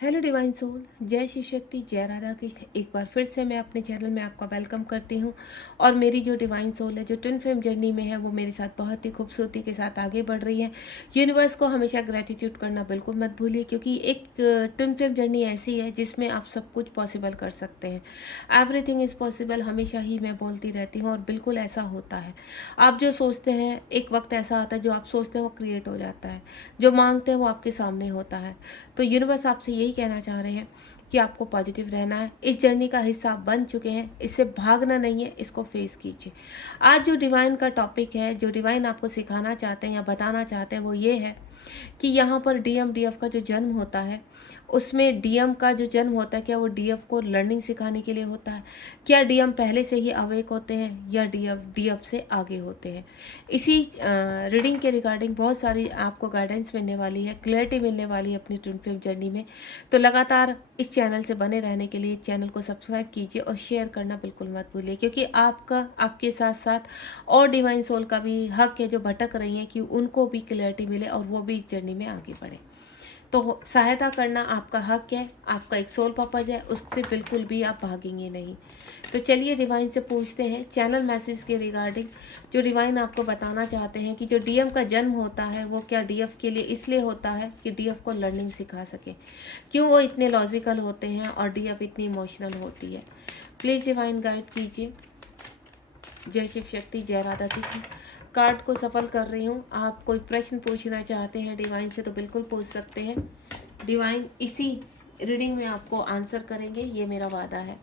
Hello divine soul, जय शिव शक्ति, जय राधा कृष्ण। एक बार फिर से मैं अपने चैनल में आपका वेलकम करती हूँ। और मेरी जो डिवाइन सोल है, जो ट्विन फ्लेम जर्नी में है, वो मेरे साथ बहुत ही खूबसूरती के साथ आगे बढ़ रही है। यूनिवर्स को हमेशा ग्रेटिट्यूड करना बिल्कुल मत भूलिए, क्योंकि एक ट्विन फ्लेम जर्नी ऐसी है जिसमें आप सब कुछ पॉसिबल कर सकते हैं। एवरीथिंग इज़ पॉसिबल, हमेशा ही मैं बोलती रहती हूँ और बिल्कुल ऐसा होता है। आप जो सोचते हैं, एक वक्त ऐसा आता है जो आप सोचते हैं वो क्रिएट हो जाता है। जो मांगते हैं वो आपके सामने होता है। तो यूनिवर्स आपसे यही कहना चाह रहे हैं कि आपको पॉजिटिव रहना है। इस जर्नी का हिस्सा आप बन चुके हैं, इससे भागना नहीं है, इसको फेस कीजिए। आज जो डिवाइन का टॉपिक है, जो डिवाइन आपको सिखाना चाहते हैं या बताना चाहते हैं, वो ये है कि यहाँ पर डीएम डीएफ का जो जन्म होता है, उसमें डीएम का जो जन्म होता है, क्या वो डीएफ को लर्निंग सिखाने के लिए होता है? क्या डीएम पहले से ही अवेक होते हैं या डीएफ डीएफ से आगे होते हैं? इसी रीडिंग के रिगार्डिंग बहुत सारी आपको गाइडेंस मिलने वाली है, क्लैरिटी मिलने वाली है अपनी ट्विन फ्लेम जर्नी में। तो लगातार इस चैनल से बने रहने के लिए चैनल को सब्सक्राइब कीजिए और शेयर करना बिल्कुल मत भूलिए, क्योंकि आपका, आपके साथ साथ और डिवाइन सोल का भी हक है जो भटक रही हैं, कि उनको भी क्लैरिटी मिले और वो भी इस जर्नी में आगे बढ़े। तो सहायता करना आपका हक है, आपका एक सोल पर्पज है, उससे बिल्कुल भी आप भागेंगे नहीं। तो चलिए डिवाइन से पूछते हैं चैनल मैसेज के रिगार्डिंग, जो डिवाइन आपको बताना चाहते हैं कि जो डीएम का जन्म होता है वो क्या डीएफ के लिए इसलिए होता है कि डीएफ को लर्निंग सिखा सके। क्यों वो इतने लॉजिकल होते हैं और डीएफ इतनी इमोशनल होती है। प्लीज़ डिवाइन गाइड कीजिए। जय शिव शक्ति, जय राधा कृष्ण। कार्ड को सफल कर रही हूँ। आप कोई प्रश्न पूछना चाहते हैं डिवाइन से तो बिल्कुल पूछ सकते हैं। डिवाइन इसी रीडिंग में आपको आंसर करेंगे, ये मेरा वादा है।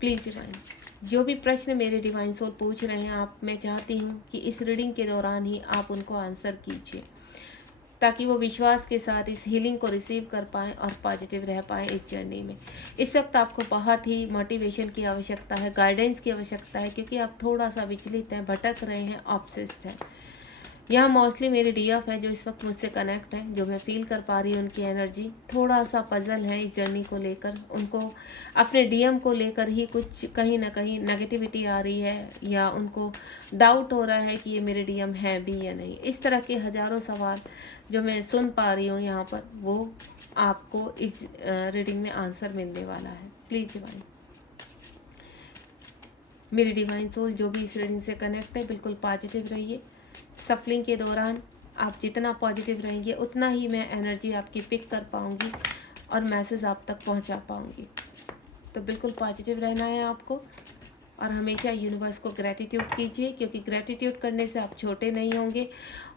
प्लीज़ डिवाइन, जो भी प्रश्न मेरे डिवाइन सोल पूछ रहे हैं आप, मैं चाहती हूँ कि इस रीडिंग के दौरान ही आप उनको आंसर कीजिए, ताकि वो विश्वास के साथ इस हीलिंग को रिसीव कर पाएँ और पॉजिटिव रह पाएँ इस जर्नी में। इस वक्त आपको बहुत ही मोटिवेशन की आवश्यकता है, गाइडेंस की आवश्यकता है, क्योंकि आप थोड़ा सा विचलित हैं, भटक रहे हैं, ऑब्सेस्ड हैं। यहाँ मोस्टली मेरे डीएफ है जो इस वक्त मुझसे कनेक्ट है, जो मैं फील कर पा रही हूँ उनकी एनर्जी। थोड़ा सा पजल है इस जर्नी को लेकर, उनको अपने डीएम को लेकर ही कुछ कहीं ना कहीं नेगेटिविटी आ रही है, या उनको डाउट हो रहा है कि ये मेरे डीएम हैं भी या नहीं। इस तरह के हज़ारों सवाल जो मैं सुन पा रही हूँ यहाँ पर, वो आपको इस रीडिंग में आंसर मिलने वाला है। प्लीज़ डिवाइन, मेरी डिवाइन सोल जो भी इस रीडिंग से कनेक्ट है, बिल्कुल पॉजिटिव रहिए। सफलिंग के दौरान आप जितना पॉजिटिव रहेंगे उतना ही मैं एनर्जी आपकी पिक कर पाऊँगी और मैसेज आप तक पहुँचा पाऊँगी। तो बिल्कुल पॉजिटिव रहना है आपको, और हमेशा यूनिवर्स को ग्रैटिट्यूड कीजिए, क्योंकि ग्रैटिट्यूड करने से आप छोटे नहीं होंगे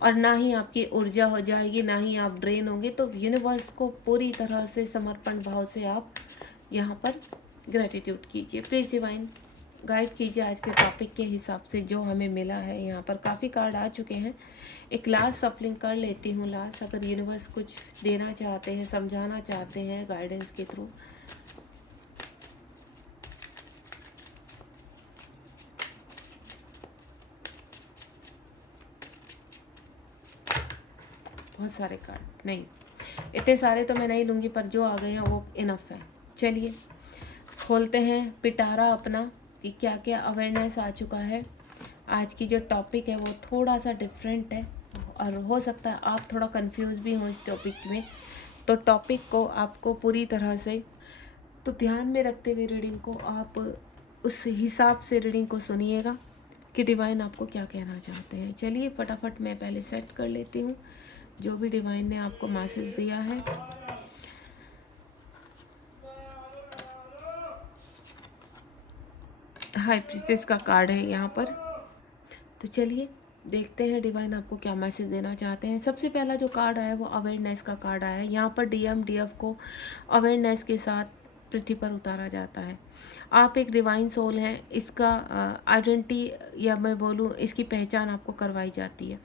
और ना ही आपकी ऊर्जा हो जाएगी, ना ही आप ड्रेन होंगे। तो यूनिवर्स को पूरी तरह से समर्पण भाव से आप यहाँ पर ग्रैटिट्यूड कीजिए। प्लीज़ डिवाइन गाइड कीजिए आज के टॉपिक के हिसाब से जो हमें मिला है। यहाँ पर काफ़ी कार्ड आ चुके हैं, एक लास्ट सफलिंग कर लेती हूँ लास्ट, अगर यूनिवर्स कुछ देना चाहते हैं, समझाना चाहते हैं गाइडेंस के थ्रू। बहुत सारे कार्ड नहीं, इतने सारे तो मैं नहीं लूँगी, पर जो आ गए हैं वो इनफ है। चलिए खोलते हैं पिटारा अपना, कि क्या क्या अवेयरनेस आ चुका है। आज की जो टॉपिक है वो थोड़ा सा डिफरेंट है, और हो सकता है आप थोड़ा कंफ्यूज भी हो इस टॉपिक में। तो टॉपिक को आपको पूरी तरह से तो ध्यान में रखते हुए रीडिंग को आप उस हिसाब से रीडिंग को सुनिएगा कि डिवाइन आपको क्या कहना चाहते हैं। चलिए फटाफट मैं पहले सेट कर लेती हूँ जो भी डिवाइन ने आपको मैसेज दिया है। हाई प्रीस्टेस का कार्ड है यहाँ पर। तो चलिए देखते हैं डिवाइन आपको क्या मैसेज देना चाहते हैं। सबसे पहला जो कार्ड आया वो अवेयरनेस का कार्ड आया है। यहाँ पर डीएम डीएफ को अवेयरनेस के साथ पृथ्वी पर उतारा जाता है। आप एक डिवाइन सोल हैं, इसका आइडेंटिटी या मैं बोलूँ इसकी पहचान आपको करवाई जाती है।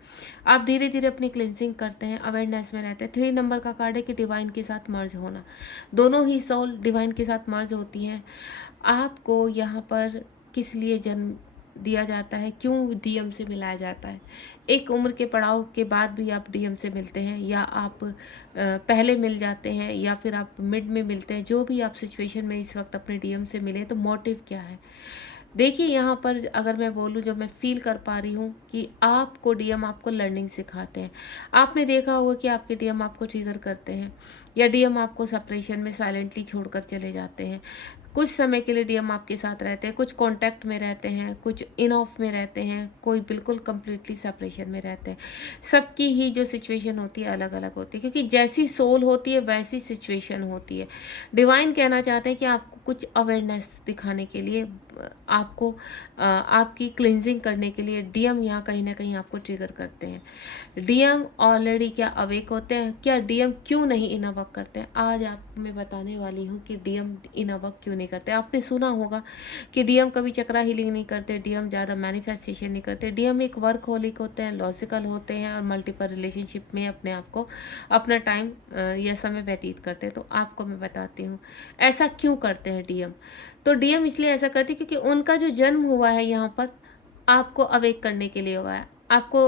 आप धीरे धीरे अपनी क्लिनसिंग करते हैं, अवेयरनेस में रहते हैं। 3 नंबर का कार्ड है कि डिवाइन के साथ मर्ज होना, दोनों ही सोल डिवाइन के साथ मर्ज होती हैं। आपको यहाँ पर किस लिए जन्म दिया जाता है, क्यों डीएम से मिलाया जाता है। एक उम्र के पड़ाव के बाद भी आप डीएम से मिलते हैं, या आप पहले मिल जाते हैं, या फिर आप मिड में मिलते हैं। जो भी आप सिचुएशन में इस वक्त अपने डीएम से मिले, तो मोटिव क्या है। देखिए यहाँ पर अगर मैं बोलूँ, जो मैं फील कर पा रही हूँ कि आपको डीएम आपको लर्निंग सिखाते हैं। आपने देखा होगा कि आपके डीएम आपको ट्रिगर करते हैं, या डीएम आपको सेपरेशन में साइलेंटली छोड़कर चले जाते हैं। कुछ समय के लिए डीएम आपके साथ रहते हैं, कुछ कांटेक्ट में रहते हैं, कुछ इन ऑफ में रहते हैं, कोई बिल्कुल कंप्लीटली सेपरेशन में रहते हैं। सबकी ही जो सिचुएशन होती है अलग अलग होती है, क्योंकि जैसी सोल होती है वैसी सिचुएशन होती है। डिवाइन कहना चाहते हैं कि आपको कुछ अवेयरनेस दिखाने के लिए, आपको आपकी क्लिनजिंग करने के लिए डीएम यहाँ कहीं ना कहीं आपको ट्रिगर करते हैं। डीएम ऑलरेडी क्या अवेक होते हैं? क्या डीएम क्यों नहीं इनर वर्क करते हैं? आज आपको मैं बताने वाली हूँ कि डीएम इनर वर्क क्यों नहीं करते। आपने सुना होगा कि डीएम कभी चक्रा हीलिंग नहीं करते, डीएम ज़्यादा मैनिफेस्टेशन नहीं करते। डीएम एक वर्कहोलिक होते हैं, लॉजिकल होते हैं और मल्टीपल रिलेशनशिप में अपने आप को अपना टाइम या समय व्यतीत करते हैं। तो आपको मैं बताती हूँ ऐसा क्यों करते हैं डीएम। तो डीएम इसलिए ऐसा करते हैं क्योंकि उनका जो जन्म हुआ है यहाँ पर आपको अवेक करने के लिए हुआ है, आपको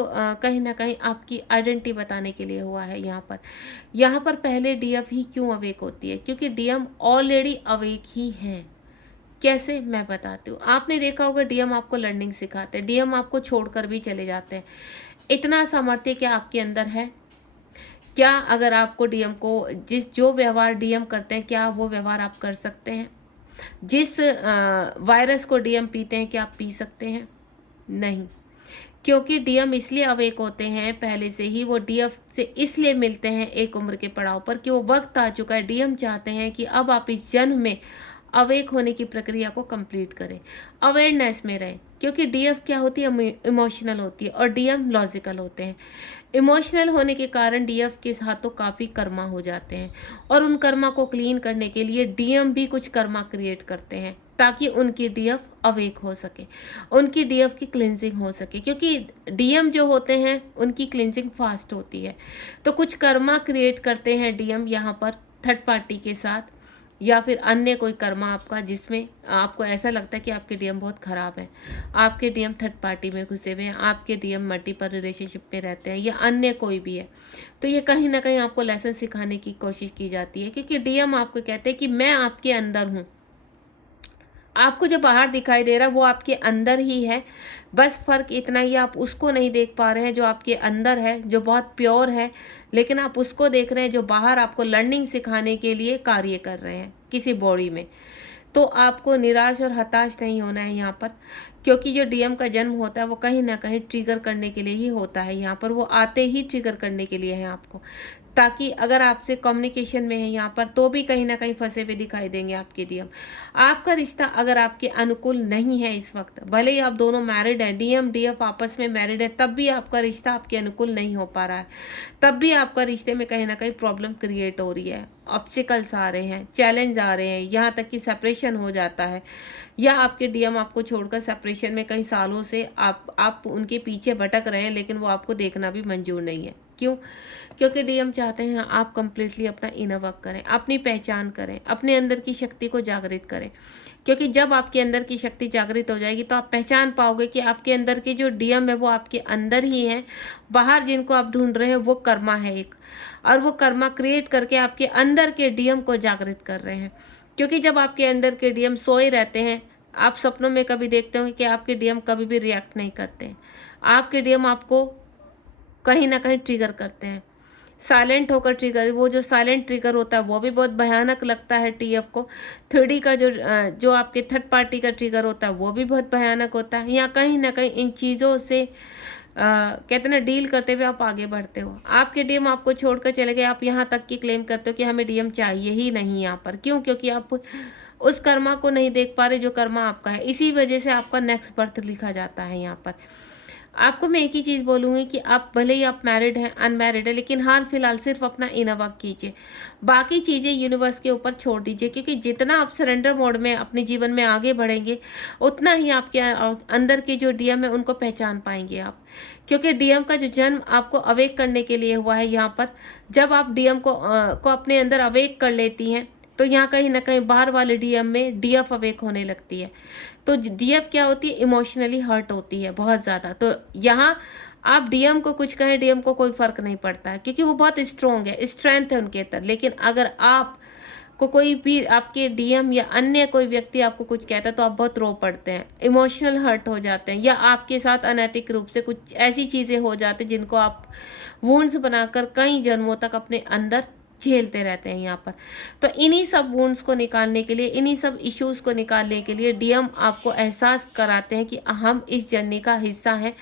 कहीं ना कहीं आपकी आइडेंटिटी बताने के लिए हुआ है। यहाँ पर पहले डीएफ ही क्यों अवेक होती है? क्योंकि डीएम ऑलरेडी अवेक ही है। कैसे, मैं बताती हूँ। आपने देखा होगा डीएम आपको लर्निंग सिखाते हैं, डीएम आपको छोड़कर भी चले जाते हैं। इतना सामर्थ्य क्या आपके अंदर है? क्या अगर आपको डीएम को जो व्यवहार डीएम करते हैं, क्या वो व्यवहार आप कर सकते हैं? जिस वायरस को डीएम पीते हैं, क्या आप पी सकते हैं? नहीं, क्योंकि डीएम इसलिए अवेक होते हैं पहले से ही। वो डीएफ से इसलिए मिलते हैं एक उम्र के पड़ाव पर कि वो वक्त आ चुका है। डीएम चाहते हैं कि अब आप इस जन्म में अवेक होने की प्रक्रिया को कंप्लीट करें, अवेयरनेस में रहें। क्योंकि डीएफ क्या होती है? इमोशनल होती है और डीएम लॉजिकल होते हैं। इमोशनल होने के कारण डीएफ के साथ तो काफ़ी कर्मा हो जाते हैं और उन कर्मा को क्लीन करने के लिए डीएम भी कुछ कर्मा क्रिएट करते हैं ताकि उनकी डीएफ अवेक हो सके, उनकी डीएफ की क्लिनजिंग हो सके। क्योंकि डीएम जो होते हैं उनकी क्लिनजिंग फास्ट होती है। तो कुछ कर्मा क्रिएट करते हैं डीएम यहाँ पर थर्ड पार्टी के साथ, या फिर अन्य कोई कर्मा आपका जिसमें आपको ऐसा लगता है कि आपके डीएम बहुत ख़राब है, आपके डीएम थर्ड पार्टी में घुसे हुए हैं, आपके डीएम मल्टीपल रिलेशनशिप में रहते हैं या अन्य कोई भी है। तो ये कहीं ना कहीं आपको लेसन सिखाने की कोशिश की जाती है, क्योंकि डीएम आपको कहते हैं कि मैं आपके अंदर हूँ। आपको जो बाहर दिखाई दे रहा है वो आपके अंदर ही है, बस फ़र्क इतना ही आप उसको नहीं देख पा रहे हैं जो आपके अंदर है, जो बहुत प्योर है। लेकिन आप उसको देख रहे हैं जो बाहर आपको लर्निंग सिखाने के लिए कार्य कर रहे हैं किसी बॉडी में। तो आपको निराश और हताश नहीं होना है यहाँ पर, क्योंकि जो डीएम का जन्म होता है वो कहीं ना कहीं ट्रिगर करने के लिए ही होता है। यहाँ पर वो आते ही ट्रिगर करने के लिए है आपको, ताकि अगर आपसे कम्युनिकेशन में है यहाँ पर तो भी कहीं ना कहीं फंसे हुए दिखाई देंगे आपके डीएम। आपका रिश्ता अगर आपके अनुकूल नहीं है इस वक्त, भले ही आप दोनों मैरिड हैं, डीएम डीएफ आपस में मैरिड है, तब भी आपका रिश्ता आपके अनुकूल नहीं हो पा रहा है, तब भी आपका रिश्ते में कहीं ना कहीं प्रॉब्लम क्रिएट हो रही है, ऑब्स्टिकल्स आ रहे हैं, चैलेंज आ रहे हैं, यहाँ तक कि सेपरेशन हो जाता है, या आपके डीएम आपको छोड़कर सेपरेशन में कई सालों से आप उनके पीछे भटक रहे हैं, लेकिन वो आपको देखना भी मंजूर नहीं है। क्यों? क्योंकि डीएम चाहते हैं आप कंप्लीटली अपना इनर वर्क करें, अपनी पहचान करें, अपने अंदर की शक्ति को जागृत करें। क्योंकि जब आपके अंदर की शक्ति जागृत हो जाएगी तो आप पहचान पाओगे कि आपके अंदर की जो डीएम है वो आपके अंदर ही है। बाहर जिनको आप ढूंढ रहे हैं वो कर्मा है एक, और वो कर्मा क्रिएट करके आपके अंदर के डीएम को जागृत कर रहे हैं। क्योंकि जब आपके अंदर के डीएम सोए रहते हैं, आप सपनों में कभी देखते होंगे कि आपके डीएम कभी भी रिएक्ट नहीं करते, आपके डीएम आपको कहीं ना कहीं ट्रिगर करते हैं, साइलेंट होकर ट्रिगर। वो जो साइलेंट ट्रिगर होता है वो भी बहुत भयानक लगता है टीएफ को। 3D का जो आपके थर्ड पार्टी का ट्रिगर होता है वो भी बहुत भयानक होता है। यहाँ कहीं ना कहीं इन चीज़ों से कहते हैं ना, डील करते हुए आप आगे बढ़ते हो। आपके डीएम आपको छोड़कर चले गए, आप यहाँ तक की क्लेम करते हो कि हमें डीएम चाहिए ही नहीं यहाँ पर। क्यों? क्योंकि आप उस कर्मा को नहीं देख पा रहे जो कर्मा आपका है। इसी वजह से आपका नेक्स्ट बर्थ लिखा जाता है यहाँ पर। आपको मैं एक ही चीज़ बोलूँगी कि आप भले ही आप मैरिड हैं, अनमैरिड है, लेकिन हाल फिलहाल सिर्फ अपना इनर वर्क कीजिए, बाकी चीज़ें यूनिवर्स के ऊपर छोड़ दीजिए। क्योंकि जितना आप सरेंडर मोड में अपने जीवन में आगे बढ़ेंगे, उतना ही आपके अंदर के जो डीएम है उनको पहचान पाएंगे आप। क्योंकि डीएम का जो जन्म आपको अवेक करने के लिए हुआ है यहाँ पर, जब आप डीएम को अपने अंदर अवेक कर लेती हैं तो यहाँ कहीं ना कहीं बाहर वाले डीएम में डीएफ अवेक होने लगती है। तो डीएफ क्या होती है? इमोशनली हर्ट होती है बहुत ज़्यादा। तो यहाँ आप डीएम को कुछ कहें, डीएम को कोई फ़र्क नहीं पड़ता है, क्योंकि वो बहुत स्ट्रॉन्ग है, स्ट्रेंथ है उनके अंदर। लेकिन अगर आप को कोई भी आपके डीएम या अन्य कोई व्यक्ति आपको कुछ कहता है तो आप बहुत रो पड़ते हैं, इमोशनल हर्ट हो जाते हैं, या आपके साथ अनैतिक रूप से कुछ ऐसी चीज़ें हो जाती हैं जिनको आप वुंड्स बनाकर कई जन्मों तक अपने अंदर झेलते रहते हैं यहाँ पर। तो इन्हीं सब वुंड्स को निकालने के लिए, इन्हीं सब इश्यूज़ को निकालने के लिए डीएम आपको एहसास कराते हैं कि हम इस जर्नी का हिस्सा हैं।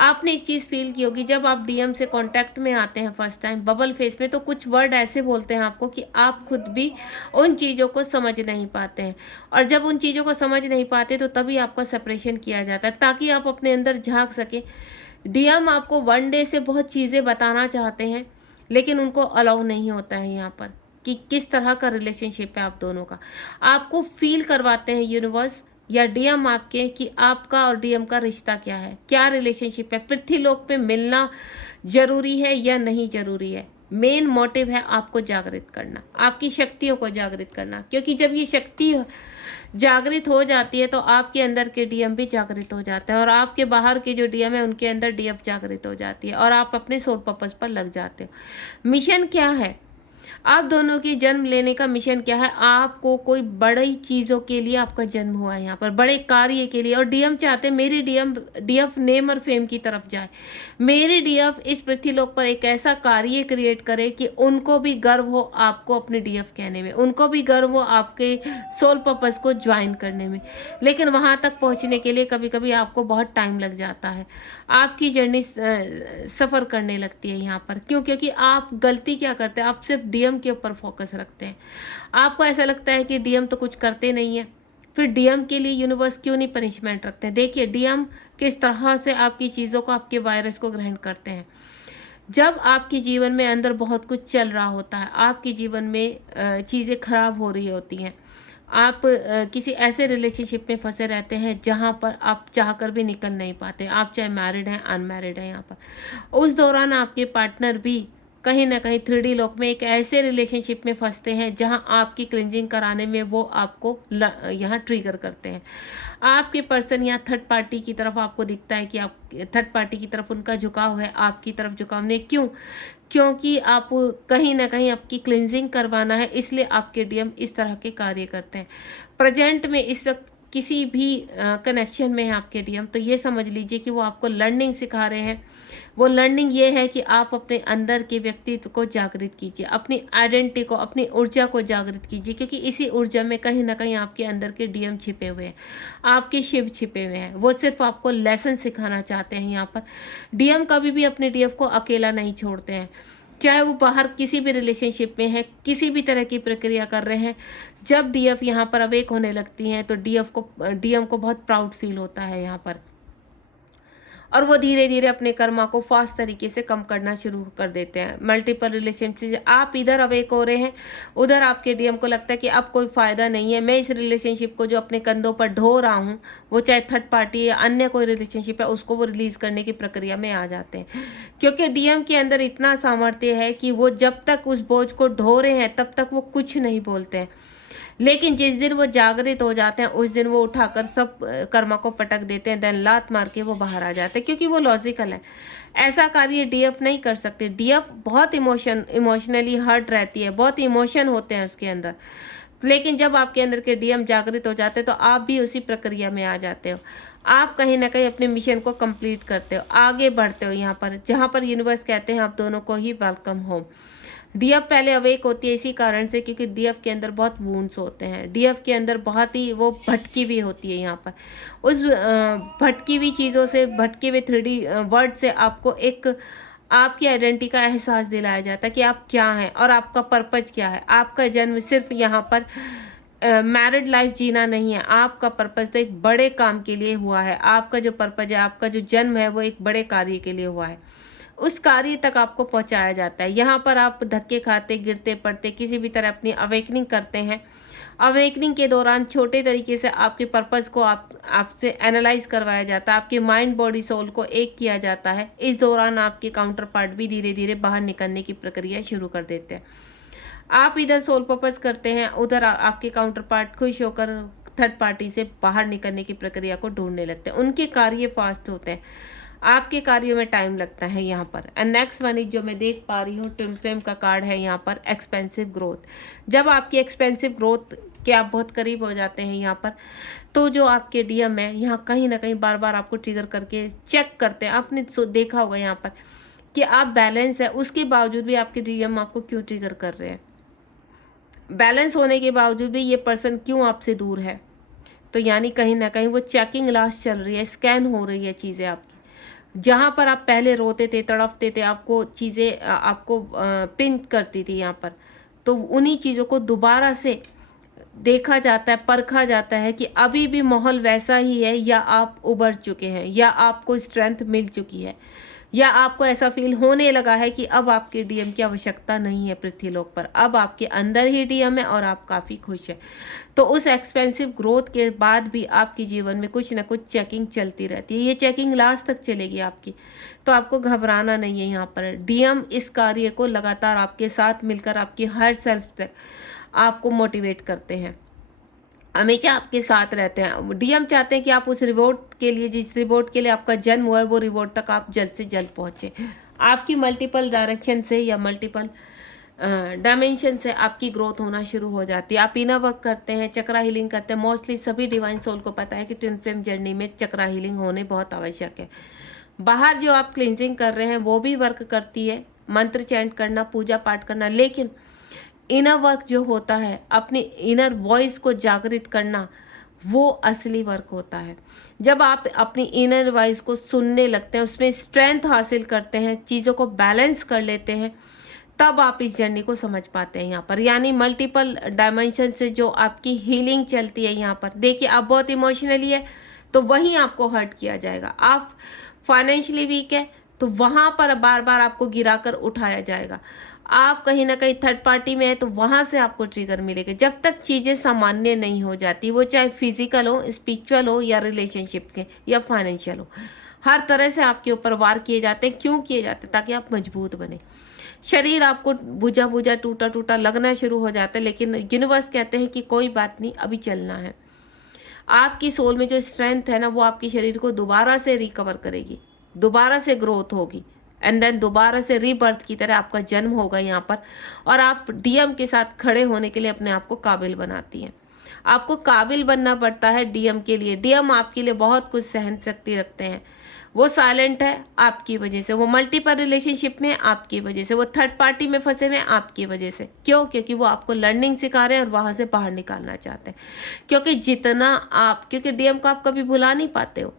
आपने एक चीज़ फ़ील की होगी, जब आप डीएम से कॉन्टैक्ट में आते हैं फर्स्ट टाइम बबल फेस में, तो कुछ वर्ड ऐसे बोलते हैं आपको कि आप खुद भी उन चीज़ों को समझ नहीं पाते हैं। और जब उन चीज़ों को समझ नहीं पाते तो तभी आपका सेपरेशन किया जाता है, ताकि आप अपने अंदर झाँक सकें। डीएम आपको वन डे से बहुत चीज़ें बताना चाहते हैं, लेकिन उनको अलाउ नहीं होता है यहाँ पर कि किस तरह का रिलेशनशिप है आप दोनों का। आपको फील करवाते हैं यूनिवर्स या डीएम आपके कि आपका और डीएम का रिश्ता क्या है, क्या रिलेशनशिप है, पृथ्वीलोक पे मिलना जरूरी है या नहीं जरूरी है। मेन मोटिव है आपको जागृत करना, आपकी शक्तियों को जागृत करना, क्योंकि जब ये शक्ति जागृत हो जाती है तो आपके अंदर के डीएम भी जागृत हो जाते हैं, और आपके बाहर के जो डीएम है उनके अंदर डीएफ जागृत हो जाती है, और आप अपने सोल पर्पस पर लग जाते हो। मिशन क्या है आप दोनों की, जन्म लेने का मिशन क्या है? आपको कोई बड़ी चीज़ों के लिए आपका जन्म हुआ है यहाँ पर, बड़े कार्य के लिए। और डीएम चाहते हैं मेरे डीएफ नेम और फेम की तरफ जाए, मेरे डीएफ इस पृथ्वीलोक पर एक ऐसा कार्य क्रिएट करे कि उनको भी गर्व हो आपको अपने डीएफ कहने में, उनको भी गर्व हो आपके सोल पर्पस को ज्वाइन करने में। लेकिन वहाँ तक पहुँचने के लिए कभी कभी आपको बहुत टाइम लग जाता है, आपकी जर्नी सफ़र करने लगती है यहाँ पर। क्यों? क्योंकि आप गलती क्या करते हैं, आप सिर्फ डीएम के ऊपर फोकस रखते हैं। आपको ऐसा लगता है कि डीएम तो कुछ करते नहीं है, फिर डीएम के लिए यूनिवर्स क्यों नहीं पनिशमेंट रखते हैं? देखिए डीएम किस तरह से आपकी चीज़ों को, आपके वायरस को ग्रहण करते हैं। जब आपके जीवन में अंदर बहुत कुछ चल रहा होता है, आपके जीवन में चीज़ें खराब हो रही होती हैं, आप किसी ऐसे रिलेशनशिप में फंसे रहते हैं जहाँ पर आप चाहकर भी निकल नहीं पाते, आप चाहे मैरिड हैं अनमैरिड हैं यहाँ पर। उस दौरान आपके पार्टनर भी कहीं ना कहीं 3D लोक में एक ऐसे रिलेशनशिप में फंसते हैं जहाँ आपकी क्लिनजिंग कराने में वो आपको यहाँ ट्रिगर करते हैं। आपके पर्सन यहाँ थर्ड पार्टी की तरफ आपको दिखता है कि आप थर्ड पार्टी की तरफ उनका झुकाव है, आपकी तरफ झुकाव नहीं। क्यों? क्योंकि आप कहीं ना कहीं आपकी क्लिनजिंग करवाना है, इसलिए आपके डीएम इस तरह के कार्य करते हैं। प्रेजेंट में इस वक्त किसी भी कनेक्शन में है आपके डीएम, तो ये समझ लीजिए कि वो आपको लर्निंग सिखा रहे हैं। वो लर्निंग ये है कि आप अपने अंदर के व्यक्तित्व को जागृत कीजिए, अपनी आइडेंटिटी को, अपनी ऊर्जा को जागृत कीजिए, क्योंकि इसी ऊर्जा में कहीं ना कहीं आपके अंदर के डीएम छिपे हुए हैं, आपके शिव छिपे हुए हैं। वो सिर्फ आपको लेसन सिखाना चाहते हैं यहाँ पर। डीएम कभी भी अपने डीएफ को अकेला नहीं छोड़ते हैं, चाहे वो बाहर किसी भी रिलेशनशिप में है, किसी भी तरह की प्रक्रिया कर रहे हैं। जब डीएफ यहाँ पर अवेक होने लगती हैं तो डीएम को बहुत प्राउड फील होता है यहाँ पर, और वो धीरे धीरे अपने कर्मा को फास्ट तरीके से कम करना शुरू कर देते हैं। मल्टीपल रिलेशनशिप से आप इधर अवेक हो रहे हैं, उधर आपके डीएम को लगता है कि अब कोई फ़ायदा नहीं है, मैं इस रिलेशनशिप को जो अपने कंधों पर ढो रहा हूँ, वो चाहे थर्ड पार्टी या अन्य कोई रिलेशनशिप है, उसको वो रिलीज़ करने की प्रक्रिया में आ जाते हैं। क्योंकि डीएम के अंदर इतना सामर्थ्य है कि वो जब तक उस बोझ को ढो रहे हैं तब तक वो कुछ नहीं बोलते हैं, लेकिन जिस दिन वो जागृत हो जाते हैं उस दिन वो उठाकर सब कर्मा को पटक देते हैं, देन लात मार के वो बाहर आ जाते हैं, क्योंकि वो लॉजिकल है। ऐसा कार्य डीएफ नहीं कर सकते। डीएफ बहुत इमोशनली हर्ट रहती है, बहुत इमोशन होते हैं उसके अंदर। लेकिन जब आपके अंदर के डीएम जागृत हो जाते हैं तो आप भी उसी प्रक्रिया में आ जाते हो। आप कहीं ना कहीं अपने मिशन को कंप्लीट करते हो, आगे बढ़ते हो यहाँ पर, जहाँ पर यूनिवर्स कहते हैं आप दोनों को ही वेलकम होम। डीएफ पहले अवेक होती है इसी कारण से, क्योंकि डीएफ के अंदर बहुत वूंड्स होते हैं, डीएफ के अंदर बहुत ही वो भटकी हुई होती है यहाँ पर। उस भटकी हुई चीज़ों से, भटके हुए 3D वर्ड से आपको एक आपकी आइडेंटिटी का एहसास दिलाया जाता है कि आप क्या हैं और आपका पर्पज क्या है। आपका जन्म सिर्फ यहाँ पर मैरिड लाइफ जीना नहीं है, आपका पर्पज तो एक बड़े काम के लिए हुआ है। आपका जो पर्पज है, आपका जो जन्म है, वो एक बड़े कार्य के लिए हुआ है, उस कार्य तक आपको पहुंचाया जाता है। यहाँ पर आप धक्के खाते, गिरते पड़ते, किसी भी तरह अपनी अवेकनिंग करते हैं। अवेकनिंग के दौरान छोटे तरीके से आपके पर्पस को आपसे एनालाइज करवाया जाता है, आपके माइंड बॉडी सोल को एक किया जाता है। इस दौरान आपके काउंटर पार्ट भी धीरे धीरे बाहर निकलने की प्रक्रिया शुरू कर देते हैं। आप इधर सोल पर्पस करते हैं, उधर आपके काउंटर पार्ट खुश होकर थर्ड पार्टी से बाहर निकलने की प्रक्रिया को ढूंढने लगते हैं। उनके कार्य फास्ट होते हैं, आपके कार्यों में टाइम लगता है यहाँ पर। एंड नेक्स्ट वन जो मैं देख पा रही हूँ, ट्विन फ्लेम का कार्ड है यहाँ पर, एक्सपेंसिव ग्रोथ। जब आपकी एक्सपेंसिव ग्रोथ के आप बहुत करीब हो जाते हैं यहाँ पर, तो जो आपके डीएम है यहाँ कहीं ना कहीं बार बार आपको ट्रिगर करके चेक करते हैं। आपने देखा होगा यहाँ पर कि आप बैलेंस है, उसके बावजूद भी आपके डीएम आपको क्यों ट्रिगर कर रहे हैं। बैलेंस होने के बावजूद भी ये पर्सन क्यों आपसे दूर है। तो यानी कहीं ना कहीं वो चेकिंग लास्ट चल रही है, स्कैन हो रही है चीज़ें आपकी। जहाँ पर आप पहले रोते थे, तड़पते थे, आपको चीज़ें आपको पिन करती थी यहाँ पर, तो उन्हीं चीज़ों को दोबारा से देखा जाता है, परखा जाता है कि अभी भी माहौल वैसा ही है, या आप उबर चुके हैं, या आपको स्ट्रेंथ मिल चुकी है, या आपको ऐसा फील होने लगा है कि अब आपके डीएम की आवश्यकता नहीं है पृथ्वीलोक पर, अब आपके अंदर ही डीएम है और आप काफ़ी खुश हैं। तो उस एक्सपेंसिव ग्रोथ के बाद भी आपके जीवन में कुछ ना कुछ चेकिंग चलती रहती है। ये चेकिंग लास्ट तक चलेगी आपकी, तो आपको घबराना नहीं है। यहाँ पर डीएम इस कार्य को लगातार आपके साथ मिलकर आपकी हर सेल्फ तक आपको मोटिवेट करते हैं, हमेशा आपके साथ रहते हैं। डीएम चाहते हैं कि आप उस रिवॉर्ड के लिए, जिस रिवॉर्ड के लिए आपका जन्म हुआ है, वो रिवॉर्ड तक आप जल्द से जल्द पहुँचे। आपकी मल्टीपल डायरेक्शन से या मल्टीपल डायमेंशन से आपकी ग्रोथ होना शुरू हो जाती है। आप इनर वर्क करते हैं, चक्रा हीलिंग करते हैं। मोस्टली सभी डिवाइन सोल को पता है कि ट्विन फ्लेम जर्नी में चक्रा हीलिंग होने बहुत आवश्यक है। बाहर जो आप क्लिनजिंग कर रहे हैं वो भी वर्क करती है, मंत्र चैंट करना, पूजा पाठ करना, लेकिन इनर वर्क जो होता है, अपनी इनर वॉइस को जागृत करना, वो असली वर्क होता है। जब आप अपनी इनर वॉइस को सुनने लगते हैं, उसमें स्ट्रेंथ हासिल करते हैं, चीज़ों को बैलेंस कर लेते हैं, तब आप इस जर्नी को समझ पाते हैं। यहाँ पर यानी मल्टीपल डायमेंशन से जो आपकी हीलिंग चलती है, यहाँ पर देखिए आप बहुत इमोशनली है तो वहीं आपको हर्ट किया जाएगा। आप फाइनेंशियली वीक है तो वहाँ पर बार बार आपको गिराकर उठाया जाएगा। आप कहीं ना कहीं थर्ड पार्टी में है तो वहाँ से आपको ट्रिगर मिलेगा। जब तक चीज़ें सामान्य नहीं हो जाती, वो चाहे फिजिकल हो, स्पिरिचुअल हो, या रिलेशनशिप के, या फाइनेंशियल हो, हर तरह से आपके ऊपर वार किए जाते हैं। क्यों किए जाते हैं? ताकि आप मजबूत बने। शरीर आपको बुझा बुझा, टूटा टूटा लगना शुरू हो जाता है, लेकिन यूनिवर्स कहते हैं कि कोई बात नहीं, अभी चलना है। आपकी सोल में जो स्ट्रेंथ है ना, वो आपके शरीर को दोबारा से रिकवर करेगी, दोबारा से ग्रोथ होगी, एंड देन दोबारा से रीबर्थ की तरह आपका जन्म होगा यहाँ पर, और आप डीएम के साथ खड़े होने के लिए अपने आप को काबिल बनाती हैं। आपको काबिल बनना पड़ता है डीएम के लिए। डीएम आपके लिए बहुत कुछ सहन शक्ति रखते हैं। वो साइलेंट है आपकी वजह से, वो मल्टीपल रिलेशनशिप में आपकी वजह से, वो थर्ड पार्टी में फंसे हुए आपकी वजह से। क्यों? क्योंकि वो आपको लर्निंग सिखा रहे हैं और वहाँ से बाहर निकालना चाहते हैं। क्योंकि जितना आप, क्योंकि डीएम को आप कभी भुला नहीं पाते हो।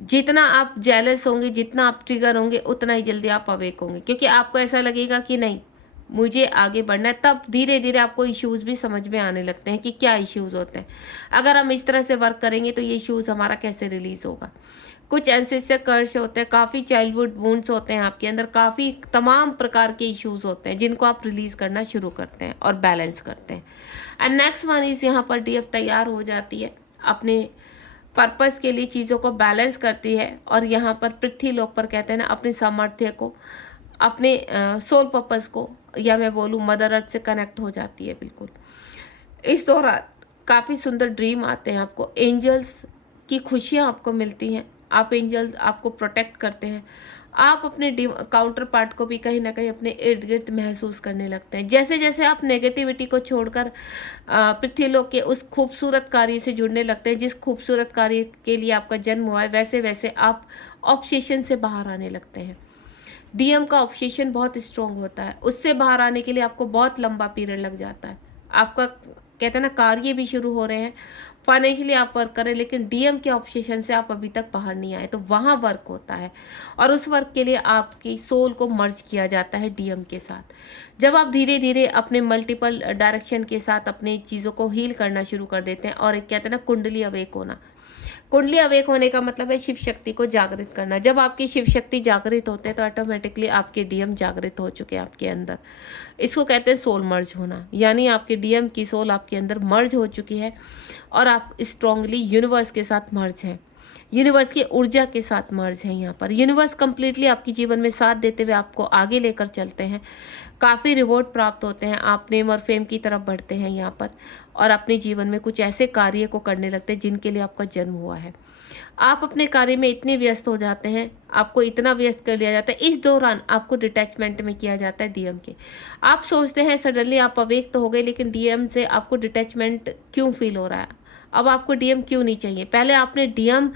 जितना आप जेलस होंगे, जितना आप ट्रिगर होंगे, उतना ही जल्दी आप अवेक होंगे, क्योंकि आपको ऐसा लगेगा कि नहीं मुझे आगे बढ़ना है। तब धीरे धीरे आपको इश्यूज़ भी समझ में आने लगते हैं कि क्या इश्यूज़ होते हैं। अगर हम इस तरह से वर्क करेंगे तो ये इश्यूज़ हमारा कैसे रिलीज़ होगा। कुछ एंसेस्टर कर्स होते हैं, काफ़ी चाइल्डहुड वुंड्स होते हैं आपके अंदर, काफ़ी तमाम प्रकार के इश्यूज़ होते हैं जिनको आप रिलीज़ करना शुरू करते हैं और बैलेंस करते हैं। एंड नेक्स्ट वन इज़, यहाँ पर डीएफ तैयार हो जाती है, अपने पर्पस के लिए चीज़ों को बैलेंस करती है, और यहाँ पर पृथ्वी लोक पर कहते हैं ना, अपने सामर्थ्य को, अपने सोल पर्पस को, या मैं बोलूँ मदर अर्थ से कनेक्ट हो जाती है बिल्कुल। इस दौरान काफ़ी सुंदर ड्रीम आते हैं आपको, एंजल्स की खुशियाँ आपको मिलती हैं, आप एंजल्स आपको प्रोटेक्ट करते हैं। आप अपने काउंटर पार्ट को भी कहीं ना कहीं अपने इर्द गिर्द महसूस करने लगते हैं। जैसे जैसे आप नेगेटिविटी को छोड़कर पृथ्वीलोक के उस खूबसूरत कार्य से जुड़ने लगते हैं, जिस खूबसूरत कार्य के लिए आपका जन्म हुआ है, वैसे वैसे आप ऑब्सेशन से बाहर आने लगते हैं। डीएम का ऑब्सेशन बहुत स्ट्रॉन्ग होता है, उससे बाहर आने के लिए आपको बहुत लंबा पीरियड लग जाता है। आपका कहते हैं ना, कार्य भी शुरू हो रहे हैं, फाइनेंशियली आप वर्क करें, लेकिन डीएम के ऑब्सेशन से आप अभी तक बाहर नहीं आए, तो वहाँ वर्क होता है, और उस वर्क के लिए आपकी सोल को मर्ज किया जाता है डीएम के साथ। जब आप धीरे धीरे अपने मल्टीपल डायरेक्शन के साथ अपनी चीज़ों को हील करना शुरू कर देते हैं, और एक कहते हैं ना कुंडली अवेक होना। कुंडली अवेक होने का मतलब है शिव शक्ति को जागृत करना। जब आपकी शिव शक्ति जागृत होते हैं तो ऑटोमेटिकली आपके डीएम जागृत हो चुके हैं आपके अंदर। इसको कहते हैं सोल मर्ज होना, यानी आपके डीएम की सोल आपके अंदर मर्ज हो चुकी है, और आप स्ट्रांगली यूनिवर्स के साथ मर्ज हैं, यूनिवर्स की ऊर्जा के साथ मर्ज हैं। यहाँ पर यूनिवर्स कंप्लीटली आपके जीवन में साथ देते हुए आपको आगे लेकर चलते हैं। काफ़ी रिवॉर्ड प्राप्त होते हैं, आप नेम और फेम की तरफ बढ़ते हैं यहाँ पर, और अपने जीवन में कुछ ऐसे कार्य को करने लगते हैं जिनके लिए आपका जन्म हुआ है। आप अपने कार्य में इतने व्यस्त हो जाते हैं, आपको इतना व्यस्त कर लिया जाता है, इस दौरान आपको डिटैचमेंट में किया जाता है डीएम के। आप सोचते हैं सडनली आप अवेक तो हो गए, लेकिन डीएम से आपको डिटैचमेंट क्यों फील हो रहा है, अब आपको डीएम क्यों नहीं चाहिए? पहले आपने डीएम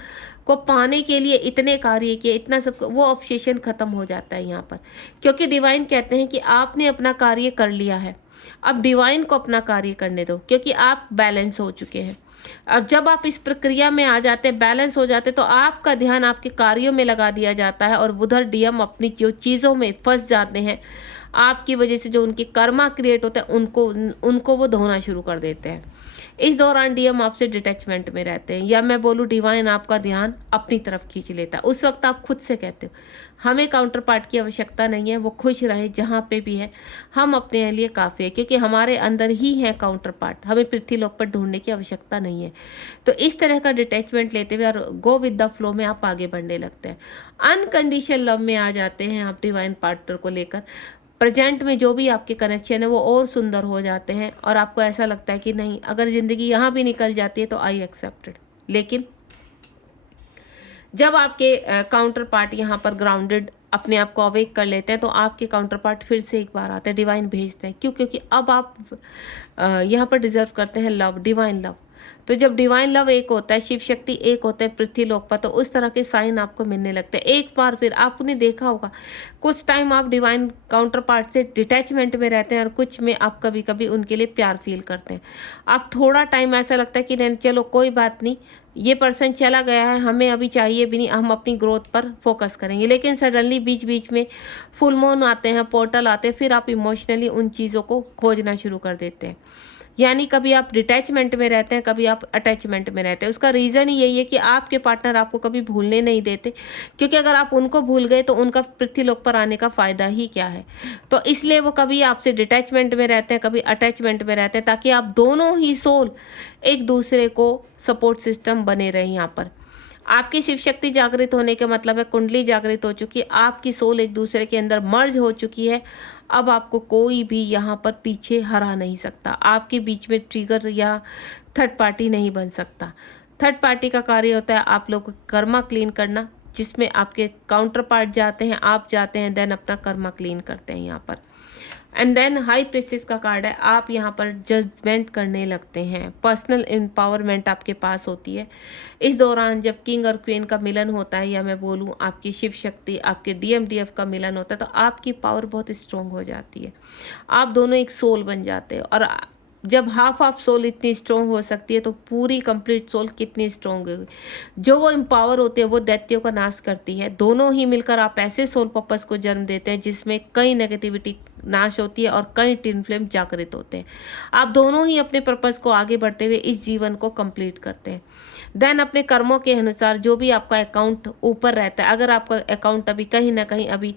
को पाने के लिए इतने कार्य किए, इतना सब, वो ऑब्सेशन खत्म हो जाता है यहाँ पर, क्योंकि डिवाइन कहते हैं कि आपने अपना कार्य कर लिया है, अब डिवाइन को अपना कार्य करने दो, क्योंकि आप बैलेंस हो चुके हैं। और जब आप इस प्रक्रिया में आ जाते हैं, बैलेंस हो जाते हैं, तो आपका ध्यान आपके कार्यों में लगा दिया जाता है, और उधर डीएम अपनी जो चीज़ों में फंस जाते हैं, आपकी वजह से जो उनके कर्मा क्रिएट होता है, उनको उनको वो धोना शुरू कर देते हैं। इस दौरान डीएम आपसे डिटैचमेंट में रहते हैं, या मैं बोलूँ डिवाइन आपका ध्यान अपनी तरफ खींच लेता है। उस वक्त आप खुद से कहते हो हमें काउंटर पार्ट की आवश्यकता नहीं है, वो खुश रहे जहाँ पे भी है, हम अपने लिए काफ़ी है, क्योंकि हमारे अंदर ही है काउंटर पार्ट, हमें पृथ्वीलोक पर ढूंढने की आवश्यकता नहीं है। तो इस तरह का डिटैचमेंट लेते हुए और गो विद द फ्लो में आप आगे बढ़ने लगते हैं। अनकंडीशनल लव में आ जाते हैं आप डिवाइन पार्टनर को लेकर। प्रेजेंट में जो भी आपके कनेक्शन है वो और सुंदर हो जाते हैं, और आपको ऐसा लगता है कि नहीं, अगर ज़िंदगी यहाँ भी निकल जाती है तो आई एक्सेप्टेड। लेकिन जब आपके काउंटर पार्ट यहाँ पर ग्राउंडेड अपने आप को अवेक कर लेते हैं, तो आपके काउंटर पार्ट फिर से एक बार आते हैं, डिवाइन भेजते हैं। क्यों? क्योंकि अब आप यहाँ पर डिजर्व करते हैं लव, डिवाइन लव। तो जब डिवाइन लव एक होता है, शिव शक्ति एक होते हैं पृथ्वी लोक पर, तो उस तरह के साइन आपको मिलने लगते हैं। एक बार फिर आपने देखा होगा, कुछ टाइम आप डिवाइन काउंटर पार्ट से डिटैचमेंट में रहते हैं, और कुछ में आप कभी कभी उनके लिए प्यार फील करते हैं। आप थोड़ा टाइम ऐसा लगता है कि नहीं चलो कोई बात नहीं, ये पर्सन चला गया है, हमें अभी चाहिए भी नहीं, हम अपनी ग्रोथ पर फोकस करेंगे। लेकिन सडनली बीच बीच में फुल मून आते हैं, पोर्टल आते हैं, फिर आप इमोशनली उन चीज़ों को खोजना शुरू कर देते हैं। यानी कभी आप डिटैचमेंट में रहते हैं, कभी आप अटैचमेंट में रहते हैं। उसका रीज़न ही यही है कि आपके पार्टनर आपको कभी भूलने नहीं देते, क्योंकि अगर आप उनको भूल गए तो उनका पृथ्वीलोक पर आने का फ़ायदा ही क्या है। तो इसलिए वो कभी आपसे डिटैचमेंट में रहते हैं, कभी अटैचमेंट में रहते हैं, ताकि आप दोनों ही सोल एक दूसरे को सपोर्ट सिस्टम बने रहे। यहाँ पर आपकी शिव शक्ति जागृत होने का मतलब है कुंडली जागृत हो चुकी है, आपकी सोल एक दूसरे के अंदर मर्ज हो चुकी है। अब आपको कोई भी यहाँ पर पीछे हरा नहीं सकता, आपके बीच में ट्रिगर या थर्ड पार्टी नहीं बन सकता। थर्ड पार्टी का कार्य होता है आप लोग कर्मा क्लीन करना, जिसमें आपके काउंटर पार्ट जाते हैं, आप जाते हैं, देन अपना कर्मा क्लीन करते हैं यहाँ पर। एंड देन हाई प्रेसिस का कार्ड है, आप यहाँ पर जजमेंट करने लगते हैं, पर्सनल एम्पावरमेंट आपके पास होती है। इस दौरान जब किंग और क्वीन का मिलन होता है, या मैं बोलूँ आपकी शिव शक्ति आपके डीएमडीएफ का मिलन होता है, तो आपकी पावर बहुत स्ट्रॉन्ग हो जाती है, आप दोनों एक सोल बन जाते हैं। और जब हाफ ऑफ सोल इतनी स्ट्रॉन्ग हो सकती है, तो पूरी कंप्लीट सोल कितनी स्ट्रॉन्ग होगी। जो वो एम्पावर होते हैं वो दैत्यों का नाश करती है। दोनों ही मिलकर आप ऐसे सोल पर्पस को जन्म देते हैं जिसमें कई नेगेटिविटी नाश होती है और कई ट्विन फ्लेम जागृत होते हैं। आप दोनों ही अपने पर्पस को आगे बढ़ते हुए इस जीवन को कंप्लीट करते हैं। देन अपने कर्मों के अनुसार जो भी आपका अकाउंट ऊपर रहता है, अगर आपका अकाउंट अभी कहीं ना कहीं अभी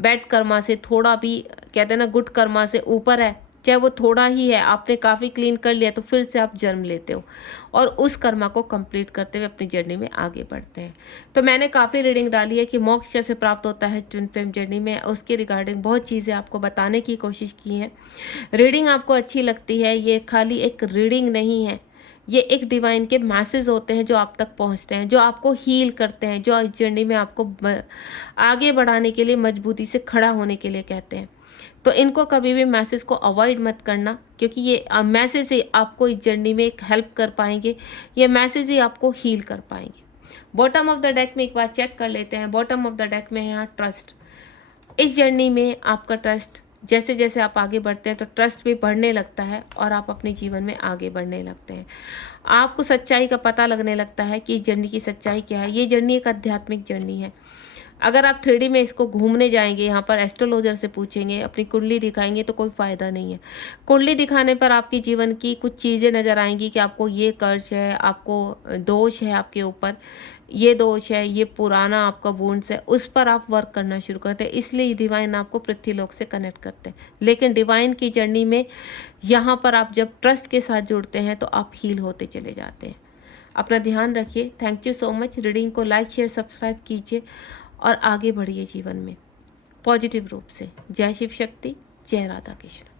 बैड कर्मा से थोड़ा भी, कहते हैं ना, गुड कर्मा से ऊपर है, चाहे वो थोड़ा ही है, आपने काफ़ी क्लीन कर लिया, तो फिर से आप जन्म लेते हो और उस कर्मा को कंप्लीट करते हुए अपनी जर्नी में आगे बढ़ते हैं। तो मैंने काफ़ी रीडिंग डाली है कि मोक्ष कैसे प्राप्त होता है ट्विन फ्लेम जर्नी में, उसके रिगार्डिंग बहुत चीज़ें आपको बताने की कोशिश की है। रीडिंग आपको अच्छी लगती है, ये खाली एक रीडिंग नहीं है, ये एक डिवाइन के मैसेज होते हैं जो आप तक पहुंचते हैं, जो आपको हील करते हैं, जो इस जर्नी में आपको आगे बढ़ाने के लिए, मजबूती से खड़ा होने के लिए कहते हैं। तो इनको कभी भी मैसेज को अवॉइड मत करना, क्योंकि ये मैसेज ही आपको इस जर्नी में एक हेल्प कर पाएंगे, ये मैसेज ही आपको हील कर पाएंगे। बॉटम ऑफ द डेक में एक बार चेक कर लेते हैं। बॉटम ऑफ द डेक में है यहाँ ट्रस्ट। इस जर्नी में आपका ट्रस्ट, जैसे जैसे आप आगे बढ़ते हैं तो ट्रस्ट भी बढ़ने लगता है और आप अपने जीवन में आगे बढ़ने लगते हैं। आपको सच्चाई का पता लगने लगता है कि इस जर्नी की सच्चाई क्या है। ये जर्नी एक आध्यात्मिक जर्नी है। अगर आप 3D में इसको घूमने जाएंगे, यहाँ पर एस्ट्रोलॉजर से पूछेंगे, अपनी कुंडली दिखाएंगे, तो कोई फ़ायदा नहीं है। कुंडली दिखाने पर आपके जीवन की कुछ चीज़ें नज़र आएंगी कि आपको ये कर्ज है, आपको दोष है, आपके ऊपर ये दोष है, ये पुराना आपका वुंड्स है, उस पर आप वर्क करना शुरू करते हैं। इसलिए डिवाइन आपको पृथ्वीलोक से कनेक्ट करते हैं। लेकिन डिवाइन की जर्नी में यहाँ पर आप जब ट्रस्ट के साथ जुड़ते हैं तो आप हील होते चले जाते हैं। अपना ध्यान रखिए। Thank you so much. Reading को लाइक शेयर सब्सक्राइब कीजिए और आगे बढ़िए जीवन में पॉजिटिव रूप से। जय शिव शक्ति, जय राधा कृष्ण।